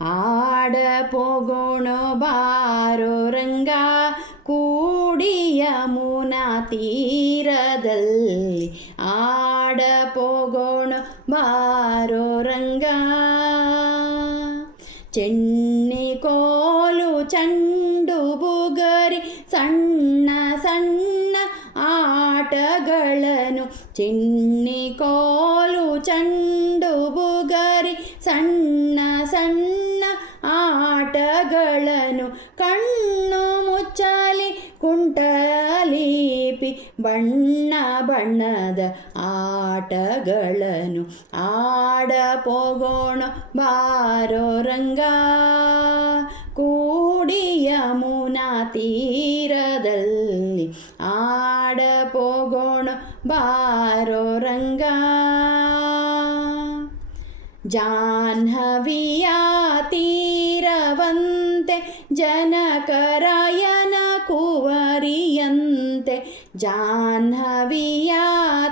ಆಡ ಪೋಗೋಣ ಬಾರೋ ರಂಗ ಕೂಡಿ ಯಮುನಾ ತೀರದಲ್ಲಿ ಆಡ ಪೋಗೋಣ ಬಾರೋ ರಂಗ. ಚೆನ್ನಿ ಕೋಲು ಚಂಡು ಬುಗರಿ ಸಣ್ಣ ಸಣ್ಣ ಆಟಗಳನ್ನು, ಚೆನ್ನಿ ಕೋಲು ಚಂಡು ಬುಗರಿ ಸಣ್ಣ ಸಣ್ಣ ಆಟಗಳನ್ನು, ಕಣ್ಣು ಮುಚ್ಚಲಿ ಕುಂಟಲೀಪಿ ಬಣ್ಣ ಬಣ್ಣದ ಆಟಗಳನ್ನು ಆಡ ಪೋಗೋಣ ಬಾರೋ ರಂಗ ಕೂಡಿ ಯಮುನಾ ತೀರದಲ್ಲಿ ಆಡ ಪೋಗೋಣ ಬಾರೋ ರಂಗ. ಜಾಹ್ನವಿಯ ತೀರವಂತೆ ಜನಕರಾಯನ ಕುವರಿಯಂತೆ, ಜಾಹ್ನವಿಯ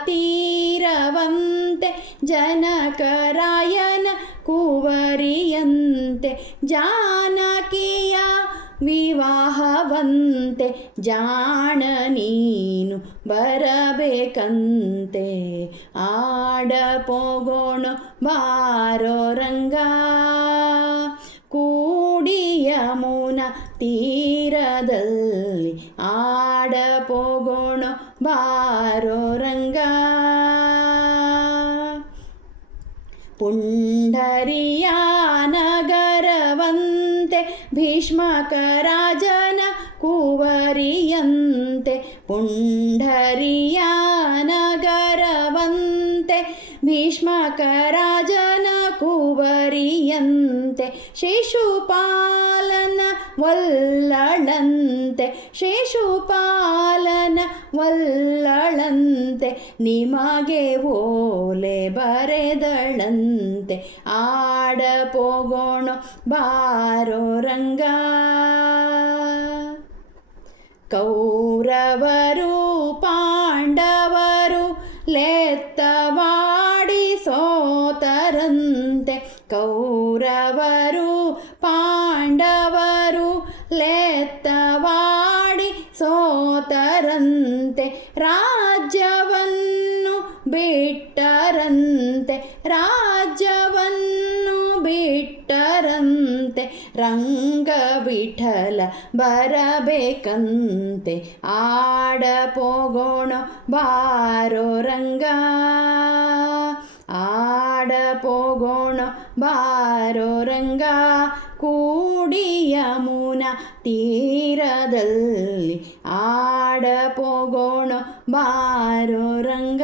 ತೀರವಂತೆ ಜನಕರಾಯನ ಕುವರಿಯಂತೆ, ಜಾನಕಿಯ ವಿವಾಹವಂತೆ ಜಾಣ ನೀನು ಬರಬೇಕಂತೆ ಆಡ ಪೋಗೋಣ ಬಾರೋ ರಂಗ ಕೂಡಿ ಯಮುನಾ ತೀರದಲ್ಲಿ ಆಡ ಪೋಗೋಣ ಬಾರೋ ರಂಗ. ಪುಂಡರಿಯ ನಗರವಂತೆ ಭೀಷ್ಮಕ ರಾಜನ ಕುವರಿಯಂತೆ, ಪುಂಡರಿಯ ನಗರವಂತೆ ಭೀಷ್ಮಕ ರಾಜನ ಕುವರಿಯಂತೆ, ಶಿಶುಪಾಲನ ವಲ್ಲಳಂತೆ, ಶಿಶುಪಾಲನ ವಲ್ಲಳಂತೆ ನಿಮಗೆ ಓಲೆ ಬರೆದಳಂತೆ ಆಡ ಪೋಗೋಣ ಬಾರೋ ರಂಗ. ಕೌರವರು ಪಾಂಡವರು ಲೆತ್ತವಾಡಿ ಸೋತರಂತೆ, ಕೌರವರು ಪಾಂಡವರು ಲೆತ್ತವಾಡಿ ಸೋತರಂತೆ, ರಾಜ್ಯವನ್ನು ಬಿಟ್ಟರಂತೆ, ರಾಜ್ಯವನ್ನು ಬಿಟ್ಟರಂತೆ, ರಂಗ ವಿಠಲ ಬರಬೇಕಂತೆ ಆಡ ಪೋಗೋಣ ಬಾರೋ ರಂಗ ಆಡ ಪೋಗೋಣ ಬಾರೋ ರಂಗ ಕೂಡಿ ಯಮುನಾ ತೀರದಲ್ಲಿ ಆಡ ಪೋಗೋಣ ಬಾರೋ ರಂಗ.